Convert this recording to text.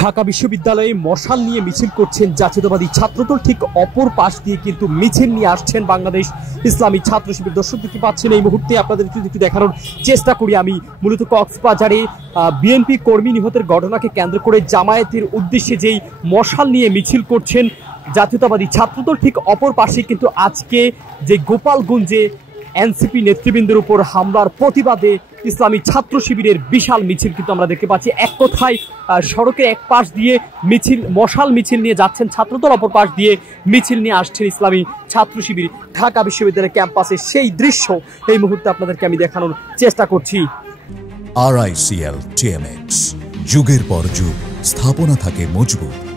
ঢাকা বিশ্ববিদ্যালয়ে মশাল নিয়ে মিছিল করছেন জাতীয়তাবাদী ছাত্রদল, ঠিক অপর পাশ দিয়ে কিন্তু মিছিল নিয়ে আসছেন বাংলাদেশ ইসলামী ছাত্র শিবির। দর্শক দেখতে পাচ্ছেন এই মুহূর্তে আপনাদের একটু দেখানোর চেষ্টা করি আমি। মূলত কক্সবাজারে বিএনপি কর্মী নিহতের ঘটনাকে কেন্দ্র করে জামায়াতের উদ্দেশ্যে যেই মশাল নিয়ে মিছিল করছেন জাতীয়তাবাদী ছাত্রদল, ঠিক অপর পাশে কিন্তু আজকে যে গোপালগঞ্জে এনসিপি নেতৃবৃন্দের উপর হামলার প্রতিবাদে ইসলামী ছাত্র শিবিরের বিশাল মিছিল কিন্তু আমরা দেখতে পাচ্ছি। এক কথায় সড়কের এক পাশ দিয়ে মশাল মিছিল নিয়ে যাচ্ছেন ছাত্রদল, অপর পাশ দিয়ে মিছিল নিয়ে আসছেন ইসলামী ছাত্র শিবির। ঢাকা বিশ্ববিদ্যালয়ের ক্যাম্পাসে সেই দৃশ্য এই মুহূর্তে আপনাদেরকে আমি দেখানোর চেষ্টা করছি। RICL TMX, যুগের পর যুগ স্থাপনা থাকে মজবুত।